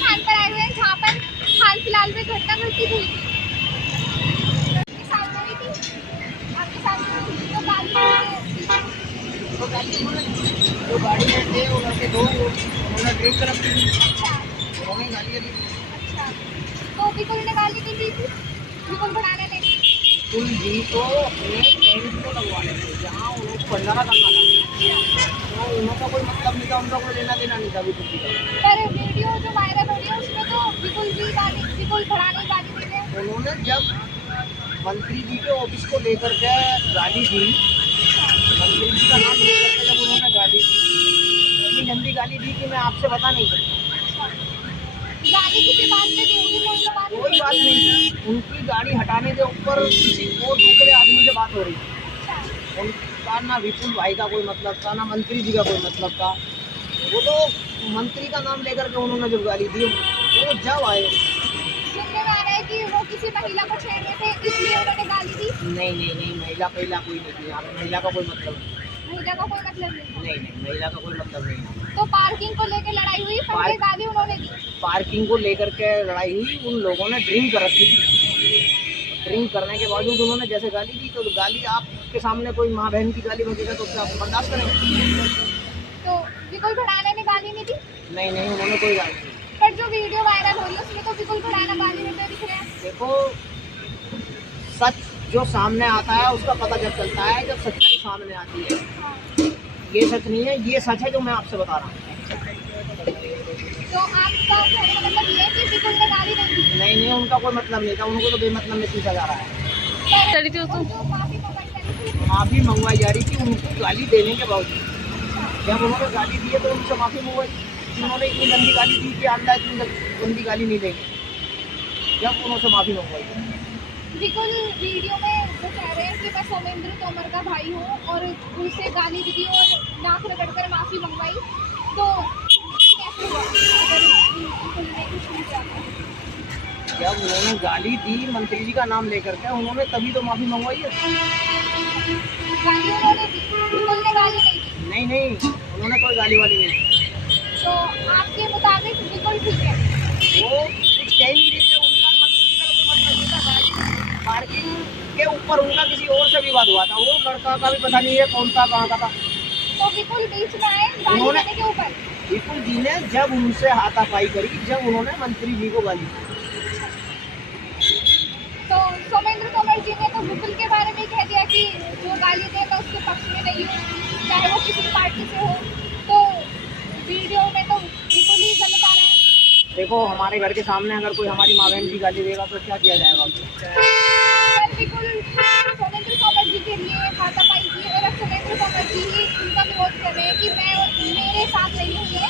स्थान पर आए हुए हैं जहाँ पर हाल फिलहाल में घटना घटित हुई थी। आपके सामने हुई थी, आपके सामने हुई थी, तो जो गाड़ी में थे वो लड़के दो उन्होंने ड्रिंक कर रखी थी। अच्छा उन्होंने गाली दी। अच्छा, तो विपुल ने गाली नहीं दी थी, विपुल भड़ाना ने? विपुल जी तो अपने टेंट को लगवाने थे जहाँ उनको भंडारा करना था, तो उनका कोई मतलब नहीं था, उनका कोई लेना देना नहीं था विपुल जी का। पर वीडियो जो वायरल हो रही है उसमें तो विपुल भड़ाना ही गाली दे रहे हैं। उन्होंने जब मंत्री जी के ऑफिस को लेकर के गाली दी, मंत्री जी का नाम लेकर के जब उन्होंने गाली दी, इतनी गंदी गाली दी कि मैं आपसे बता नहीं सकता। गाली किसी बात पे दी होगी, कोई बात नहीं, उनकी गाड़ी हटाने के ऊपर किसी और दूसरे आदमी से बात हो रही थी। उनका ना विपुल भाई का कोई मतलब था, ना मंत्री जी का कोई मतलब था। वो तो मंत्री का नाम लेकर के उन्होंने जब गाली दी, वो जब आए। सुनने में आ रहा है कि वो किसी महिला को छेड़ रहे थे इसलिए उन्होंने गाली दी। नहीं, महिला पहिला कोई नहीं थी यहाँ पे, महिला का कोई मतलब नहीं। महिला का कोई मतलब नहीं। नहीं, महिला का कोई मतलब नहीं। तो पार्किंग को लेकर लड़ाई हुई, पहले गाली उन्होंने दी। पार्किंग को लेकर के लड़ाई हुई, उन लोगों ने ड्रिंक कर रखी थी। ड्रिंक करने के बावजूद उन्होंने जैसे गाली दी, तो गाली आपके सामने कोई माँ बहन की गाली बजेगा तो उससे आप बर्दाश्त करेंगे? तो विपुल भड़ाना ने गाली नहीं दी? नहीं, उन्होंने कोई गाली नहीं। पर जो वीडियो वायरल हो रही है उसमें तो विपुल भड़ाना गाली देते दिख रहे हैं। देखो, सच जो सामने आता है उसका पता जब चलता है, जब सच्चाई सामने आती है। हाँ। ये सच नहीं है, ये सच है जो मैं आपसे बता रहा हूँ। तो आपका कहने का मतलब ये है कि विपुल ने गाली नहीं दी? नहीं, उनका कोई मतलब नहीं था, उनको तो बेमतलब में पूछा जा रहा है। पर जो माफी मंगाई करी थी, माफ़ी मंगवाई जा रही थी उनको गाली देने के बावजूद। जब उन्होंने गाली दी है तो उनसे माफ़ी मंगवाई। उन्होंने इतनी गंदी गाली दी कि आंदा इतनी गंदी गाली नहीं देंगे, जब उन्होंने माफ़ी मंगवाई। विपुल वीडियो में वो कह रहे हैं कि मैं सोमेंद्र तोमर का भाई हूँ और उनसे गाली दी और नाक रगड़कर माफ़ी मंगवाई, तो कैसे हुआ अगर विपुल ने कुछ नहीं किया? जब उन्होंने गाली दी मंत्री जी का नाम लेकर के, उन्होंने तभी तो माफ़ी मंगवाई है। गाली उन्होंने दी, विपुल ने गाली नहीं दी? नहीं, उन्होंने कोई गाली वाली नहीं दी। तो आपके मुताबिक विपुल ठीक है? वो कुछ कह नहीं रहे थे, उनका मंत्री जी का कोई मतलब नहीं था। गाड़ी पार्किंग के ऊपर उनका किसी और से विवाद हुआ था, वो लड़का का भी पता नहीं है कौन था, कहाँ का था। तो विपुल बीच में आए गाली देने के ऊपर? विपुल जी ने जब उनसे हाथापाई करी, जब उन्होंने मंत्री जी को गाली दी। तो सोमेंद्र तोमर जी ने तो विपुल के बारे में कह दिया कि जो गाली दे मैं उसके पक्ष में नहीं हूँ, चाहे वो किसी पार्टी से हो। तो वीडियो में तो विपुल ही गलत आ रहा है। देखो, हमारे घर के सामने अगर कोई हमारी माँ बहन की गाली देगा तो क्या किया जाएगा? पर विपुल सोमेंद्र तोमर जी के लिए हाथापाई की और अब सोमेंद्र तोमर जी ही उनका विरोध कर रहे हैं कि मेरे साथ नहीं हुई है।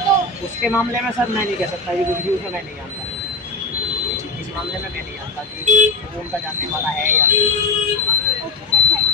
तो उसके मामले में सर मैं नहीं कह सकता, ये वीडियो से मैं नहीं जानता। इस मामले में मैं नहीं जानता कि वो उनका जानने वाला है या नहीं। Okay sir, thank you.